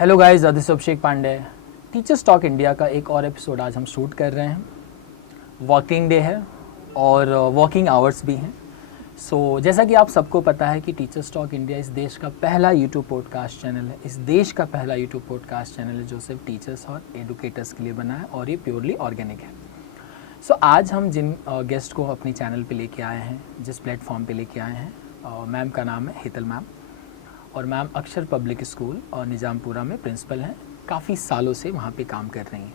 Hello guys, this is Abhishek Pandey. Teachers talk India का एक और एपिसोड आज हम शूट कर रहे हैं। वर्किंग डे है और वर्किंग आवर्स भी हैं। जैसा कि आप सबको पता है कि टीचर्स टॉक इंडिया इस देश का पहला यूट्यूब पॉडकास्ट चैनल है। इस देश का पहला यूट्यूब पॉडकास्ट चैनल है जो सिर्फ टीचर्स और एडुकेटर्स के लिए बना है और ये प्योरली ऑर्गेनिक है। आज हम जिन गेस्ट को अपनी चैनल पे लेके आए हैं, जिस प्लेटफॉर्म पे लेके आए हैं, मैम का नाम है हेतल मैम और मैम अक्षर पब्लिक स्कूल और निज़ामपुरा में प्रिंसिपल हैं। काफ़ी सालों से वहाँ पे काम कर रही हैं।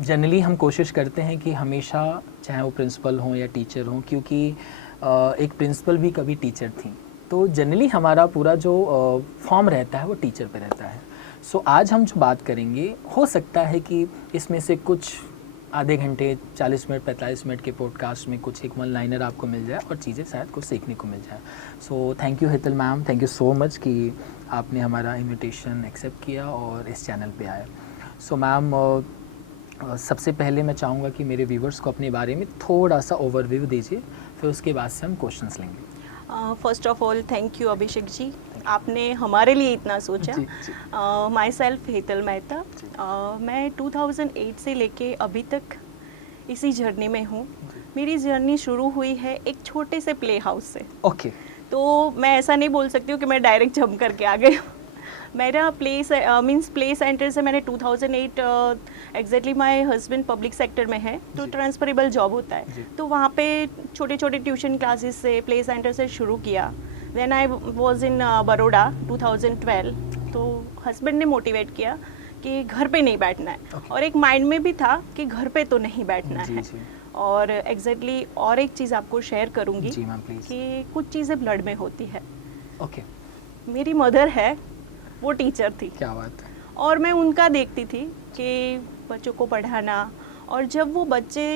जनरली हम कोशिश करते हैं कि हमेशा चाहे वो प्रिंसिपल हों या टीचर हों, क्योंकि एक प्रिंसिपल भी कभी टीचर थी, तो जनरली हमारा पूरा जो फॉर्म रहता है वो टीचर पे रहता है। आज हम जो बात करेंगे, हो सकता है कि इसमें से कुछ आधे घंटे 40 मिनट 45 मिनट के पॉडकास्ट में कुछ एक वन लाइनर आपको मिल जाए और चीज़ें शायद कुछ सीखने को मिल जाए। Thank you Hetal ma'am, thank you so much कि आपने हमारा इनविटेशन एक्सेप्ट किया और इस चैनल पे आए। मैम, सबसे पहले मैं चाहूँगा कि मेरे व्यूवर्स को अपने बारे में थोड़ा सा ओवरव्यू दीजिए, फिर उसके बाद से हम क्वेश्चंस लेंगे। First of all thank you Abhishek ji, आपने हमारे लिए इतना सोचा। माई सेल्फ हेतल मेहता, मैं 2008 से लेके अभी तक इसी जर्नी में हूँ। मेरी जर्नी शुरू हुई है एक छोटे से प्ले हाउस से। ओके। तो मैं ऐसा नहीं बोल सकती हूँ कि मैं डायरेक्ट जंप करके आ गई हूँ। मेरा प्ले सेंटर से मैंने 2008 exactly my husband public sector में है, तो ट्रांसफरेबल जॉब होता है, तो वहाँ पे छोटे छोटे ट्यूशन क्लासेस से प्ले सेंटर से शुरू किया। Then I was in Baroda 2012। तो हस्बैंड ने मोटिवेट किया कि घर पे नहीं बैठना है, और एक माइंड में भी था कि घर पे तो नहीं बैठना है। और एग्जैक्टली और एक चीज़ आपको शेयर करूँगी कि कुछ चीज़ें ब्लड में होती है। ओके। मेरी मदर है, वो टीचर थी। क्या बात है। और मैं उनका देखती थी कि बच्चों को पढ़ाना, और जब वो बच्चे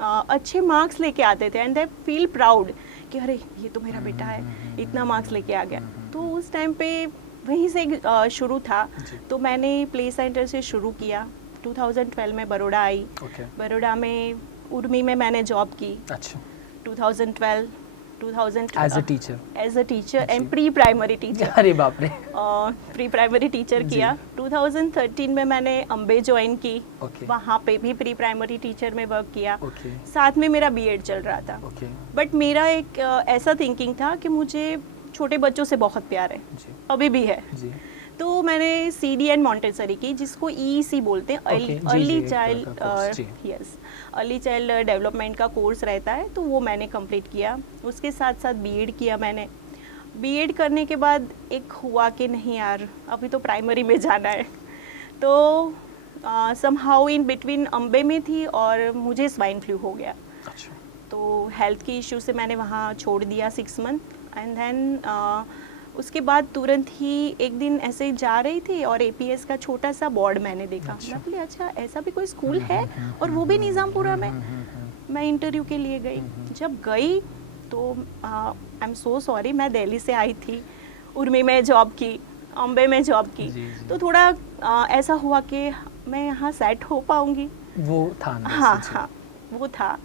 अच्छे मार्क्स लेके आते थे एंड दे फील प्राउड कि अरे ये तो मेरा बेटा है, इतना मार्क्स लेके आ गया। तो उस टाइम पे वहीं से शुरू था। तो मैंने प्ले सेंटर से शुरू किया। 2012 में बड़ौदा आई। बड़ौदा में उर्मी में मैंने जॉब की। अच्छा। 2012 as a teacher and pre primary teacher. अरे बाप रे। प्री प्राइमरी टीचर किया। 2013 में मैंने अम्बे ज्वाइन की। वहाँ पे भी प्री प्राइमरी टीचर में वर्क किया। साथ में मेरा बीएड चल रहा था। बट मेरा एक ऐसा थिंकिंग था कि मुझे छोटे बच्चों से बहुत प्यार है, अभी भी है। तो मैंने सीडी एंड मॉन्टेसरी की, जिसको ईईसी बोलते हैं, अर्ली चाइल्ड डेवलपमेंट का कोर्स रहता है, तो वो मैंने कंप्लीट किया। उसके साथ साथ बीएड किया मैंने। बीएड करने के बाद एक हुआ कि नहीं यार, अभी तो प्राइमरी में जाना है। तो समहाउ इन बिटवीन अम्बे में थी और मुझे स्वाइन फ्लू हो गया। अच्छा। तो हेल्थ की इश्यू से मैंने वहाँ छोड़ दिया 6 मंथ। एंड देन उसके बाद तुरंत ही एक दिन ऐसे जा रही थी और एपीएस का छोटा सा बोर्ड मैंने देखा। मैं बोली अच्छा, ऐसा भी कोई स्कूल है, और वो भी निज़ामपुरा में। मैं इंटरव्यू के लिए गई। जब गई तो आई एम सो सॉरी, मैं दिल्ली से आई थी, उर्मी में जॉब की, अम्बे में जॉब की। तो थोड़ा ऐसा हुआ कि मैं यहाँ सेट हो पाऊँगी, वो था। हाँ, वो था।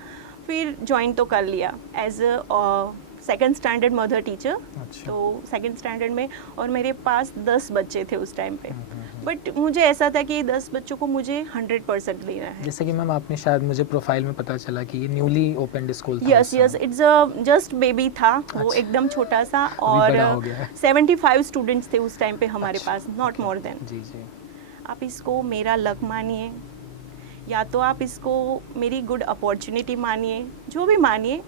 फिर ज्वाइन तो कर लिया as a second standard mother teacher. तो सेकेंड स्टैंडर्ड में, और मेरे पास 10 बच्चे थे उस टाइम पे। बट मुझे ऐसा था कि 10 बच्चों को मुझे 100% देना है। जैसे कि मैम आपने शायद मुझे प्रोफाइल में पता चला कि ये न्यूली ओपनड स्कूल था। Yes, it's a just baby था। वो एकदम छोटा सा, और 75 स्टूडेंट्स थे उस टाइम पे हमारे पास, नॉट मोर देन। जी। आप इसको मेरा लक मानिए, या तो आप इसको मेरी गुड अपॉर्चुनिटी मानिए, जो भी मानिए।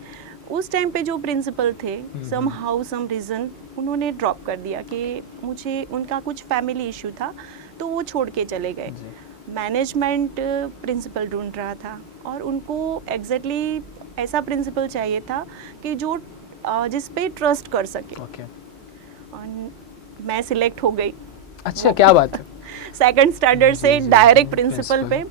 उस टाइम पे जो प्रिंसिपल थे, सम हाउ सम रीज़न उन्होंने ड्रॉप कर दिया कि मुझे, उनका कुछ फैमिली इशू था, तो वो छोड़ के चले गए। मैनेजमेंट प्रिंसिपल ढूंढ रहा था, और उनको एग्जैक्टली ऐसा प्रिंसिपल चाहिए था कि जो जिस पे ट्रस्ट कर सके। और मैं सिलेक्ट हो गई। अच्छा, क्या बात है। सेकंड स्टैंडर्ड से डायरेक्ट प्रिंसिपल पे।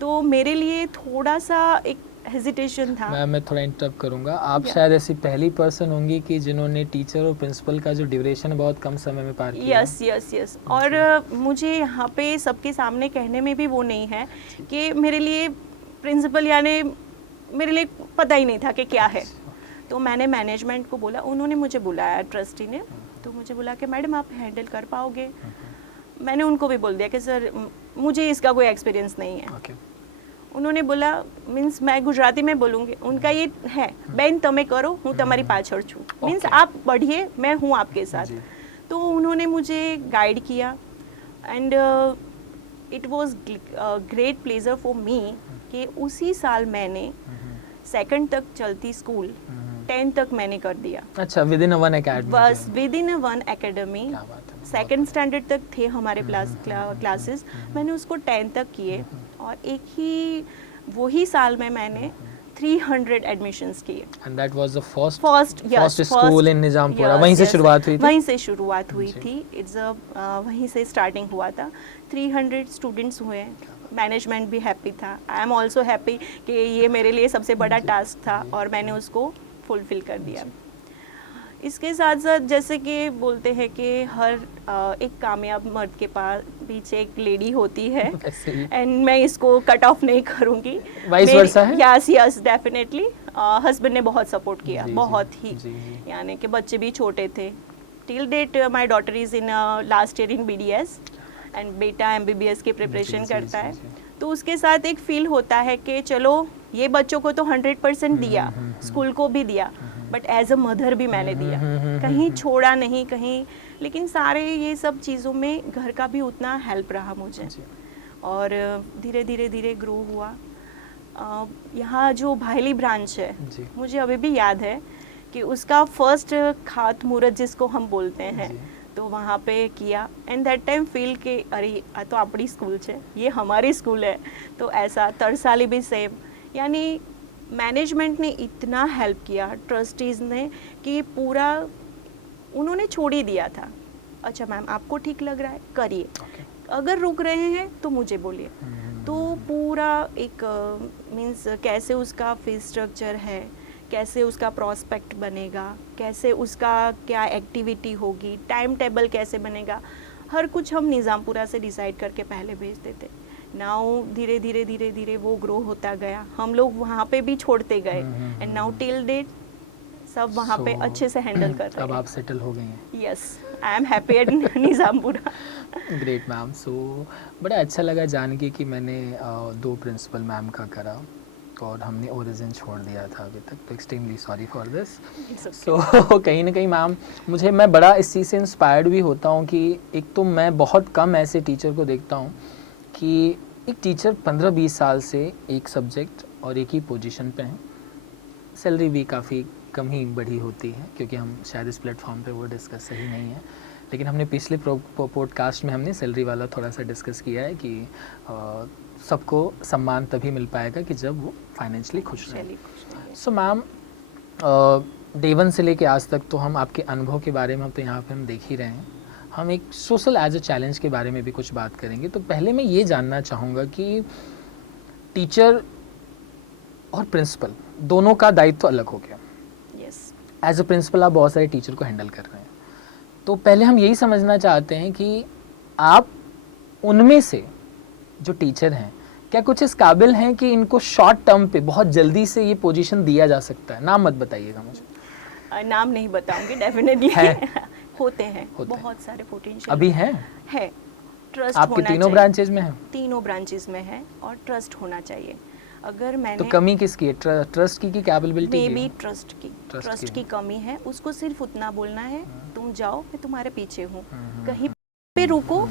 तो मेरे लिए थोड़ा सा एक हेजिटेशन था। मैं थोड़ा इंटरप्ट करूंगा। आप शायद ऐसी पहली पर्सन होंगी कि जिन्होंने टीचर और प्रिंसिपल का जो ड्यूरेशन है बहुत कम समय में पार किया। यस। और मुझे यहाँ पे सबके सामने कहने में भी वो नहीं है कि मेरे लिए प्रिंसिपल यानी मेरे लिए पता ही नहीं था कि क्या है। तो मैंने मैनेजमेंट को बोला, उन्होंने मुझे बुलाया, ट्रस्टी ने, तो मुझे बोला कि मैडम आप हैंडल कर पाओगे। मैंने उनको भी बोल दिया कि सर मुझे इसका कोई एक्सपीरियंस नहीं है। ओके उन्होंने बोला मीन्स मैं गुजराती में बोलूँगी, उनका ये है बेन तमे करो હું તમારી પાછળ છું, मीन्स आप बढ़िए मैं हूँ आपके साथ। जी। तो उन्होंने मुझे गाइड किया and it was great pleasure for me कि उसी साल मैंने सेकंड तक चलती स्कूल 10 तक मैंने कर दिया। अच्छा, विद इन वन एकेडमी? बस विद इन वन एकेडमी। क्या बात है। सेकंड स्टैंडर्ड तक थे हमारे क्लासेस, मैंने उसको 10 तक किए और एक ही वही साल में मैंने 300 एडमिशंस किए। And that was the first first school इन निजामपुरा, वहीं से शुरुआत हुई थी? वहीं से शुरुआत हुई थी। इट्स वहीं से स्टार्टिंग हुआ था। 300 स्टूडेंट्स हुए, मैनेजमेंट भी हैप्पी था, आई एम ऑल्सो हैप्पी कि ये मेरे लिए सबसे बड़ा टास्क था और मैंने उसको फुलफिल कर दिया। इसके साथ साथ जैसे कि बोलते हैं कि हर एक कामयाब मर्द के पास पीछे एक लेडी होती है एंड मैं इसको कट ऑफ नहीं करूँगी। वाइस वर्सा है? Yes definitely. हस्बैंड ने बहुत सपोर्ट किया, जी, बहुत जी, ही, जी, जी। यानी कि बच्चे भी छोटे थे। Till date my daughter is in last year in BDS and बेटा MBBS की प्रिपरेशन जी, करता जी, है। जी। तो उसके साथ एक फील होता है कि चलो ये बच्चों को तो 100% दिया, स्कूल को भी दिया, बट एज अ मदर भी मैंने दिया, कहीं छोड़ा नहीं कहीं। लेकिन सारे ये सब चीज़ों में घर का भी उतना हेल्प रहा मुझे जी। और धीरे धीरे धीरे ग्रो हुआ। यहाँ जो भाईली ब्रांच है, जी। मुझे अभी भी याद है कि उसका फर्स्ट खात मुहूर्त जिसको हम बोलते हैं, जी। तो वहाँ पे किया एंड दैट टाइम फील कि अरे आ तो આપણી स्कूल है, ये हमारी स्कूल है। तो ऐसा तरसाली भी सेम, यानी मैनेजमेंट ने इतना हेल्प किया, ट्रस्टीज़ ने, कि पूरा उन्होंने छोड़ ही दिया था। अच्छा मैम आपको ठीक लग रहा है करिए, अगर रुक रहे हैं तो मुझे बोलिए। तो पूरा एक मीन्स कैसे उसका फीस स्ट्रक्चर है, कैसे उसका प्रॉस्पेक्ट बनेगा, कैसे उसका क्या एक्टिविटी होगी, टाइम टेबल कैसे बनेगा, हर कुछ हम निज़ामपुरा से डिसाइड करके पहले भेज देते। नाउ धीरे धीरे धीरे धीरे वो ग्रो होता गया, हम लोग वहाँ पे भी छोड़ते गए एंड नाउ टिल डेट सब वहाँ पे अच्छे से हैंडल कर रहे अब हैं। आप सेटल हो गई हैं? Yes, I am happy at Nizampura. Great ma'am. So बड़ा अच्छा लगा जान के कि मैंने 2 प्रिंसिपल मैम का करा और हमने ओरिजिन छोड़ दिया था अभी तक, तो एक्सट्रीमली सॉरी फॉर दिस। सो कहीं ना कहीं मैम मैं बड़ा इस चीज़ से इंस्पायर्ड भी होता हूँ कि एक तो मैं बहुत कम ऐसे टीचर को देखता हूँ कि एक टीचर 15-20 साल से एक सब्जेक्ट और एक ही पोजीशन पे हैं, सैलरी भी काफ़ी कम ही बढ़ी होती है, क्योंकि हम शायद इस प्लेटफॉर्म पे वो डिस्कस सही नहीं है, लेकिन हमने पिछले पॉडकास्ट में हमने सैलरी वाला थोड़ा सा डिस्कस किया है कि सबको सम्मान तभी मिल पाएगा कि जब वो फाइनेंशियली खुश रहे। सो मैम डे 1 से लेके आज तक तो हम आपके अनुभव के बारे में हम तो यहाँ पे हम देख ही रहे हैं, हम एक सोशल एज अ चैलेंज के बारे में भी कुछ बात करेंगे। तो पहले मैं ये जानना चाहूँगा कि टीचर और प्रिंसिपल दोनों का दायित्व तो अलग हो गया। यस, एज अ प्रिंसिपल आप बहुत सारे टीचर को हैंडल कर रहे हैं, तो पहले हम यही समझना चाहते हैं कि आप उनमें से जो टीचर हैं क्या कुछ इस काबिल हैं कि इनको शॉर्ट टर्म पे बहुत जल्दी से ये पोजीशन दिया जा सकता है? नाम मत बताइएगा मुझे। नाम नहीं बताऊंगी, डेफिनेटली होते हैं बहुत सारे पोटेंशियल अभी हैं है। ट्रस्ट आपके होना तीनों चाहिए। ब्रांचेज में हैं? तीनों ब्रांचेस में है और ट्रस्ट होना चाहिए। अगर मैंने तो कमी किसकी है, ट्रस्ट की कैपेबिलिटी मे की? बी ट्रस्ट की कमी है। उसको सिर्फ उतना बोलना है, तुम जाओ मैं तुम्हारे पीछे हूँ, कहीं पे रुको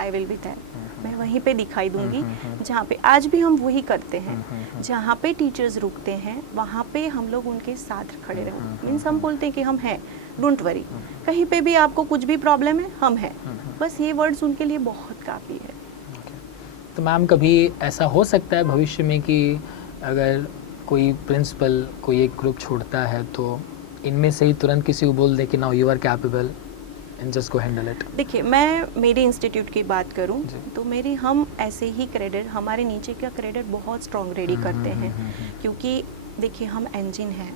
आई विल बी देयर, मैं वहीं पे दिखाई दूंगी। जहाँ पे आज भी हम वही करते हैं, जहाँ पे टीचर्स रुकते हैं वहाँ पे हम लोग उनके साथ खड़े रहो। मीन्स हम बोलते हैं कि हम हैं, डोंट वरी, कहीं पे भी आपको कुछ भी प्रॉब्लम है हम हैं, बस ये वर्ड्स उनके लिए बहुत काफ़ी है। तो मैम कभी ऐसा हो सकता है भविष्य में कि अगर कोई प्रिंसिपल कोई एक ग्रुप छोड़ता है तो इनमें से ही तुरंत किसी को बोल दे कि now you are capable and just go handle it? देखिए, मैं मेरे इंस्टीट्यूट की बात करूं तो हम ऐसे ही क्रेडिट, हमारे नीचे का क्रेडिट बहुत स्ट्रॉन्ग रेडी करते हैं, क्योंकि देखिए हम इंजन है,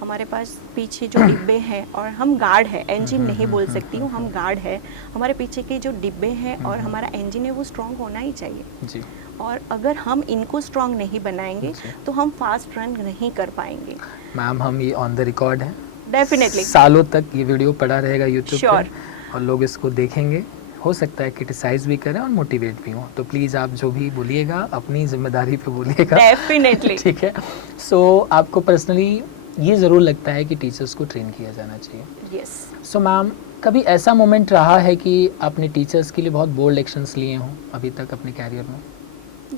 हमारे पास पीछे जो डिब्बे हैं और हम गार्ड है, इंजन नहीं बोल सकती हूँ, हम गार्ड है। हमारे पीछे के जो डिब्बे हैं और हमारा इंजन है वो स्ट्रॉन्ग होना ही चाहिए जी। और अगर हम इनको स्ट्रॉन्ग नहीं बनाएंगे तो हम फास्ट रन नहीं कर पाएंगे। मैम हम ये ऑन द रिकॉर्ड है, डेफिनेटली सालों तक ये वीडियो पड़ा रहेगा यूट्यूब Sure. पर और लोग इसको देखेंगे हो सकता है क्रिटिसाइज भी करें और मोटिवेट भी हो, तो प्लीज़ आप जो भी बोलिएगा अपनी जिम्मेदारी पे बोलिएगा। डेफिनेटली। ठीक है। सो आपको पर्सनली ये ज़रूर लगता है कि टीचर्स को ट्रेन किया जाना चाहिए। यस। सो मैम, कभी ऐसा मोमेंट रहा है कि आपने टीचर्स के लिए बहुत बोल्ड एक्शंस लिए हों अभी तक अपने कैरियर में?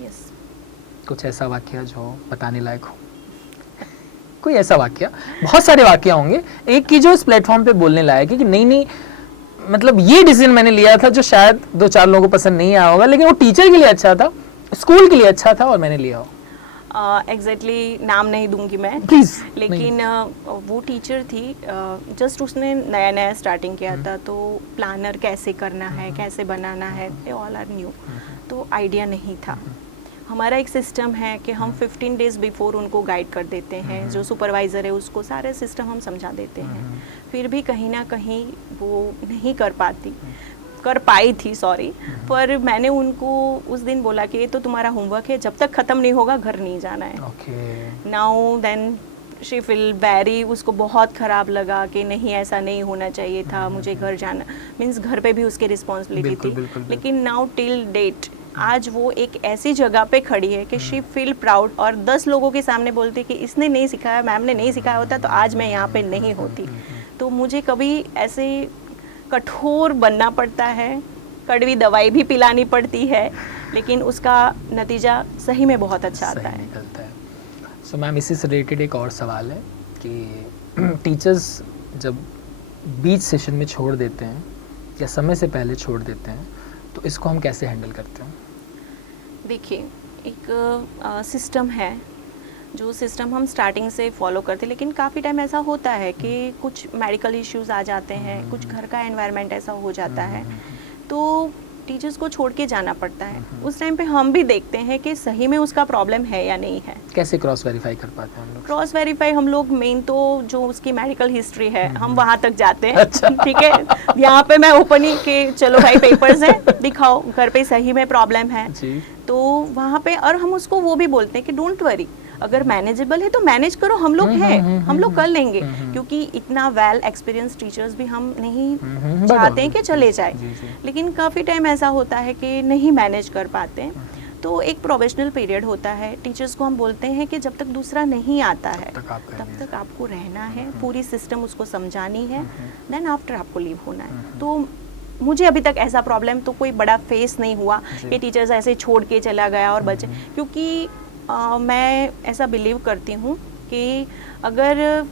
यस। कुछ ऐसा वाकया जो बताने लायक हो? कोई ऐसा वाकया, बहुत सारे वाकया होंगे, एक की जो इस प्लेटफॉर्म पे बोलने लायक है कि नहीं नहीं, मतलब ये डिसीजन मैंने लिया था जो शायद 2-4 लोगों को पसंद नहीं आया होगा, लेकिन वो टीचर के लिए अच्छा था, स्कूल के लिए अच्छा था और मैंने लिया हो। एग्जैक्टली नाम नहीं दूंगी मैं, प्लीज। लेकिन वो टीचर थी, जस्ट उसने नया नया स्टार्टिंग किया था, तो प्लानर कैसे करना है, कैसे बनाना है, ये ऑल आर न्यू, तो आइडिया नहीं था। हमारा एक सिस्टम है कि हम 15 डेज बिफोर उनको गाइड कर देते हैं, जो सुपरवाइज़र है उसको सारे सिस्टम हम समझा देते हैं, फिर भी कहीं ना कहीं वो नहीं कर पाई थी, सॉरी। पर मैंने उनको उस दिन बोला कि ये तो तुम्हारा होमवर्क है, जब तक ख़त्म नहीं होगा घर नहीं जाना है। Now then she feel very, उसको बहुत ख़राब लगा कि नहीं ऐसा नहीं होना चाहिए था, मुझे घर जाना, मीन्स घर पे भी उसकी रिस्पॉन्सिबिलिटी थी। लेकिन नाउ टिल डेट आज वो एक ऐसी जगह पे खड़ी है कि शी फील प्राउड, और 10 लोगों के सामने बोलती कि इसने नहीं सिखाया, मैम ने नहीं सिखाया होता तो आज मैं यहाँ पे नहीं होती। तो मुझे कभी ऐसे कठोर बनना पड़ता है, कड़वी दवाई भी पिलानी पड़ती है, लेकिन उसका नतीजा सही में बहुत अच्छा आता है। निकलता है। सो मैम, इसी से रिलेटेड एक और सवाल है कि टीचर्स जब बीच सेशन में छोड़ देते हैं या समय से पहले छोड़ देते हैं, तो इसको हम कैसे हैंडल करते हैं? देखिए, एक सिस्टम है जो सिस्टम हम स्टार्टिंग से फॉलो करते हैं, लेकिन काफ़ी टाइम ऐसा होता है कि कुछ मेडिकल इश्यूज आ जाते हैं, कुछ घर का एनवायरनमेंट ऐसा हो जाता है, तो टीचर्स को छोड़ के जाना पड़ता है। उस टाइम पे हम भी देखते हैं कि सही में उसका प्रॉब्लम है या नहीं है। कैसे क्रॉस वेरीफाई कर पाते हैं हम लोग? क्रॉस वेरीफाई हम लोग मेन तो जो उसकी मेडिकल हिस्ट्री है हम वहाँ तक जाते हैं। अच्छा। ठीक है, यहाँ पे मैं ओपन ही कि चलो भाई पेपर्स हैं, दिखाओ घर पे सही में प्रॉब्लम है जी। तो वहाँ पे, और हम उसको वो भी बोलते हैं कि डोंट वरी, अगर मैनेजेबल है तो मैनेज करो, हम लोग हैं, हम लोग कर लेंगे, क्योंकि इतना वेल एक्सपीरियंस टीचर्स भी हम नहीं चाहते हैं कि चले जाए। लेकिन काफ़ी टाइम ऐसा होता है कि नहीं मैनेज कर पाते हैं, तो एक प्रोफेशनल पीरियड होता है, टीचर्स को हम बोलते हैं कि जब तक दूसरा नहीं आता है तब तक आपको रहना है, पूरी सिस्टम उसको समझानी है, देन आफ्टर आपको लीव होना है। तो मुझे अभी तक ऐसा प्रॉब्लम तो कोई बड़ा फेस नहीं हुआ कि टीचर्स ऐसे छोड़ के चला गया और बचे, क्योंकि मैं ऐसा बिलीव करती हूँ कि अगर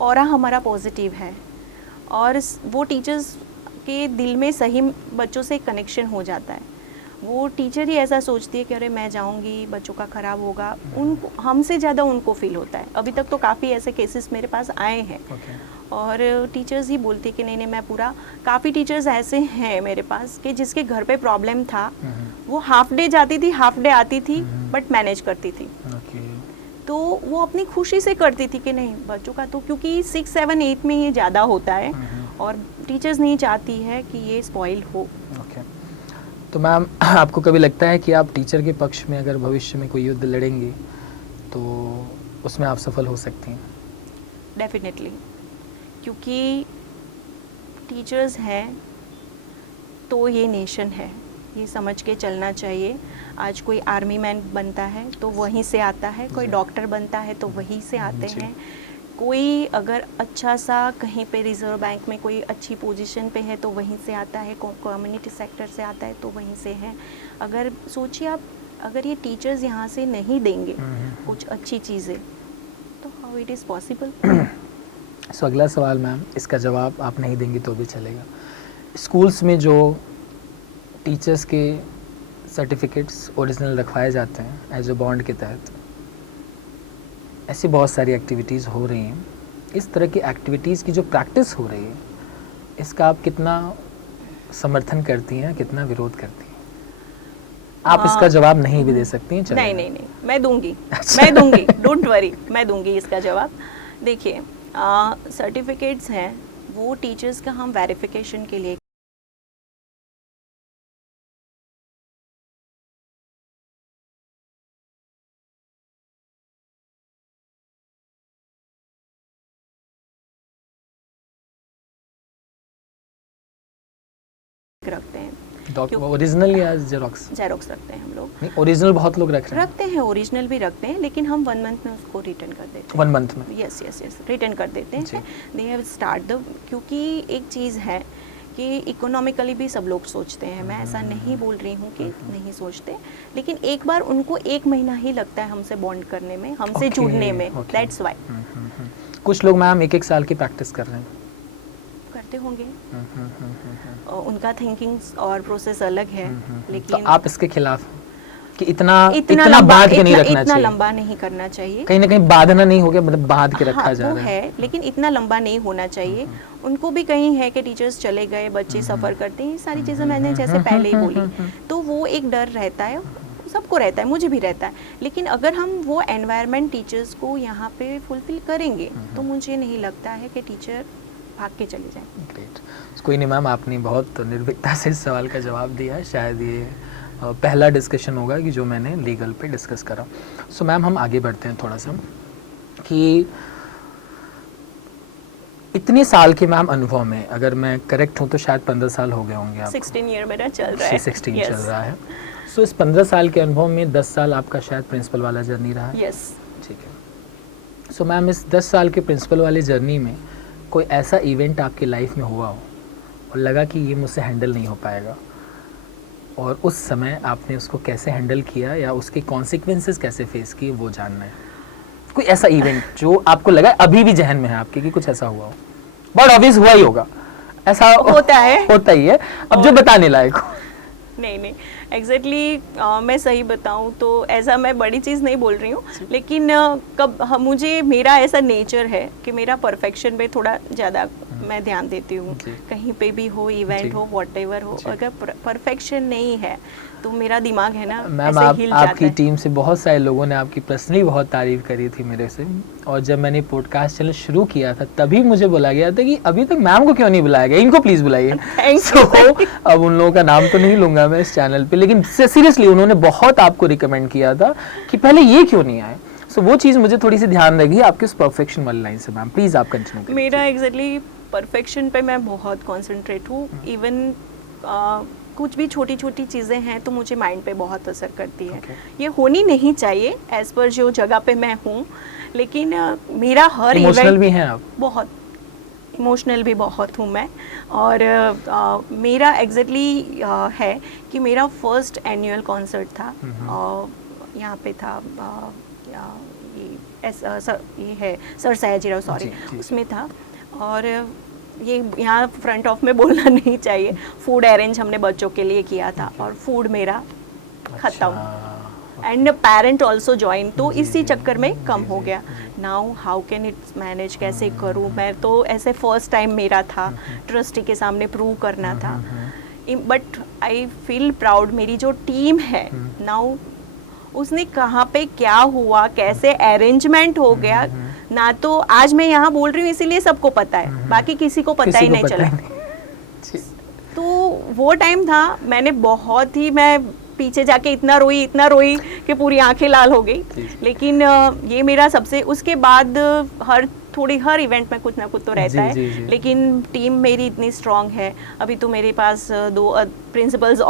ऑरा हमारा पॉजिटिव है और वो टीचर्स के दिल में सही बच्चों से कनेक्शन हो जाता है, वो टीचर ही ऐसा सोचती है कि अरे मैं जाऊंगी बच्चों का ख़राब होगा, उनको हमसे ज़्यादा उनको फील होता है। अभी तक तो काफ़ी ऐसे केसेस मेरे पास आए हैं। और टीचर्स ही बोलती है कि नहीं नहीं मैं पूरा, काफ़ी टीचर्स ऐसे हैं मेरे पास कि जिसके घर पे प्रॉब्लम था, वो हाफ डे जाती थी, हाफ डे आती थी, बट मैनेज करती थी। तो वो अपनी खुशी से करती थी कि नहीं बच्चों का, तो क्योंकि 6, 7, 8 में ये ज़्यादा होता है और टीचर्स नहीं चाहती है कि ये स्पॉइल हो। तो मैम, आपको कभी लगता है कि आप टीचर के पक्ष में अगर भविष्य में कोई युद्ध लड़ेंगी तो उसमें आप सफल हो सकती हैं? डेफिनेटली, क्योंकि टीचर्स हैं तो ये नेशन है, ये समझ के चलना चाहिए। आज कोई आर्मी मैन बनता है तो वहीं से आता है, कोई डॉक्टर बनता है तो वहीं से आते हैं, कोई अगर अच्छा सा कहीं पे रिजर्व बैंक में कोई अच्छी पोजीशन पे है तो वहीं से आता है, कम्युनिटी सेक्टर से आता है तो वहीं से है। अगर सोचिए आप, अगर ये टीचर्स यहाँ से नहीं देंगे कुछ अच्छी चीज़ें तो हाउ इट इज़ पॉसिबल। सो अगला सवाल मैम, इसका जवाब आप नहीं देंगी तो भी चलेगा। स्कूल्स में जो टीचर्स के सर्टिफिकेट्स ओरिजिनल रखवाए जाते हैं एज ए बॉन्ड के तहत, ऐसी बहुत सारी एक्टिविटीज़ हो रही हैं। इस तरह की एक्टिविटीज़ की जो प्रैक्टिस हो रही है, इसका आप कितना समर्थन करती हैं, कितना विरोध करती हैं? आप इसका जवाब नहीं भी दे सकती हैं, चलेगा। नहीं, मैं दूंगी। मैं दूंगी, डोंट वरी, मैं दूंगी इसका जवाब। देखिए, सर्टिफिकेट्स हैं वो टीचर्स का हम वेरिफिकेशन के लिए रखते हैं। ओरिजिनल या जेरोक्स? जेरोक्स रखते हैं हम लोग। नहीं, ओरिजिनल बहुत लोग रखते हैं। ओरिजिनल भी रखते हैं, लेकिन हम 1 मंथ में उसको रिटर्न कर देते हैं। 1 मंथ में? यस यस यस, रिटर्न कर देते हैं। दे हैव स्टार्ट द, क्योंकि एक चीज़ है कि इकोनॉमिकली भी सब लोग सोचते हैं, मैं ऐसा नहीं बोल रही हूँ कि नहीं सोचते, लेकिन एक बार उनको 1 महीना ही लगता है हमसे बॉन्ड करने में, हमसे जुड़ने में, दैट्स वाई। कुछ लोग मैम 1-1 साल की प्रैक्टिस कर रहे हैं। करते होंगे, उनका थिंकिंग और प्रोसेस अलग है, लेकिन तो आप इसके खिलाफ कि इतना बांध के नहीं रखना चाहिए, इतना लंबा नहीं करना चाहिए, कहीं ना कहीं बांधना नहीं हो गया, मतलब बांध के रखा जा रहा है, लेकिन इतना लंबा नहीं होना चाहिए। उनको भी कहीं है कि टीचर्स चले गए, बच्चे सफ़र करते हैं, ये सारी चीज़ें मैंने जैसे पहले ही बोली, तो वो एक डर रहता है, सबको रहता है, मुझे भी रहता है, लेकिन अगर हम वो एनवायरनमेंट टीचर्स को यहाँ पे फुलफिल करेंगे तो मुझे नहीं लगता है कि टीचर भाग के चले जाएं। ग्रेट, कोई नहीं मैम, आपने बहुत निर्भीकता से इस सवाल का जवाब दिया है। शायद ये पहला डिस्कशन होगा कि जो मैंने लीगल पे डिस्कस करा। सो मैम हम आगे बढ़ते हैं थोड़ा सा कि इतने साल के मैम अनुभव में, अगर मैं करेक्ट हूँ तो शायद 15 साल हो गए होंगे आपको। 16 ईयर मेरा चल रहा है। 16 चल रहा है। सो इस 15 साल के अनुभव में 10 साल आपका शायद प्रिंसिपल वाला जर्नी रहा है। यस, ठीक है। सो मैम इस 10 साल के प्रिंसिपल वाले जर्नी में कोई ऐसा इवेंट आपकी लाइफ में हुआ हो और लगा कि ये मुझसे हैंडल नहीं हो पाएगा, और उस समय आपने उसको कैसे हैंडल किया या उसके कॉन्सिक्वेंसेस कैसे फेस किए, वो जानना है। कोई ऐसा इवेंट जो आपको लगा अभी भी जहन में है आपके कि कुछ ऐसा हुआ हो? बहुत ऑब्वियस हुआ ही होगा, ऐसा होता है, होता ही है, अब जो बताने लायक हो। नहीं एग्जैक्टली मैं सही बताऊं तो ऐसा मैं बड़ी चीज़ नहीं बोल रही हूँ, लेकिन मुझे मेरा ऐसा नेचर है कि मेरा परफेक्शन पे थोड़ा ज़्यादा मैं ध्यान देती हूँ। कहीं पे भी हो, इवेंट हो, व्हाटएवर हो, अगर परफेक्शन नहीं है तो मेरा दिमाग है ना मैम ऐसे हिल जाता है। आपकी टीम से बहुत सारे लोगों ने आपकी पर्सनली बहुत तारीफ करी थी मेरे से, और जब मैंने पॉडकास्ट चैनल शुरू किया था तभी मुझे बोला गया था कि अभी तक मैम को क्यों नहीं बुलाया गया, इनको प्लीज बुलाइए। अब उन लोगों का नाम तो नहीं लूंगा मैं इस चैनल पे, लेकिन सीरियसली उन्होंने बहुत आपको रिकमेंड किया था कि पहले ये क्यों नहीं आए। सो वो चीज़ मुझे थोड़ी सी ध्यान रखी आपके उस परफेक्शन वाली लाइन से। मैम प्लीज़ आप कंटिन्यू करिए। मेरा एग्जैक्टली परफेक्शन पे मैं बहुत कॉन्सेंट्रेट हूँ। इवन कुछ भी छोटी छोटी चीज़ें हैं तो मुझे माइंड पे बहुत असर करती है। ये होनी नहीं चाहिए एज पर जो जगह पे मैं हूँ, लेकिन मेरा हर इमोशनल भी हैं आप? बहुत इमोशनल भी बहुत हूँ मैं, और मेरा एग्जैक्टली है कि मेरा फर्स्ट एनुअल कॉन्सर्ट था, यहाँ पे था, ये है सर सयाजीराव, सॉरी, उसमें था, और ये यहाँ फ्रंट ऑफ में बोलना नहीं चाहिए। फूड अरेंज हमने बच्चों के लिए किया था और फूड मेरा खत्म, एंड पेरेंट ऑल्सो ज्वाइन, तो इसी चक्कर में कम हो गया। Now how can it's manage, कैसे करूँ मैं, तो ऐसे फर्स्ट टाइम मेरा था, ट्रस्टी के सामने प्रूव करना था, बट आई फील प्राउड। मेरी जो टीम है नाउ, उसने कहाँ पे क्या हुआ, कैसे अरेंजमेंट हो गया ना, तो आज मैं यहाँ बोल रही हूँ इसीलिए सबको पता है, बाकी किसी को पता ही नहीं चला। तो वो टाइम था, मैंने बहुत ही, मैं पीछे जाके इतना रोई कि पूरी आंखें लाल हो गई, लेकिन ये मेरा सबसे, उसके बाद हर इवेंट में कुछ ना कुछ तो रहता है, लेकिन टीम मेरी इतनी स्ट्रांग है। अभी तो मेरे पास 2 प्रिंसिपल्स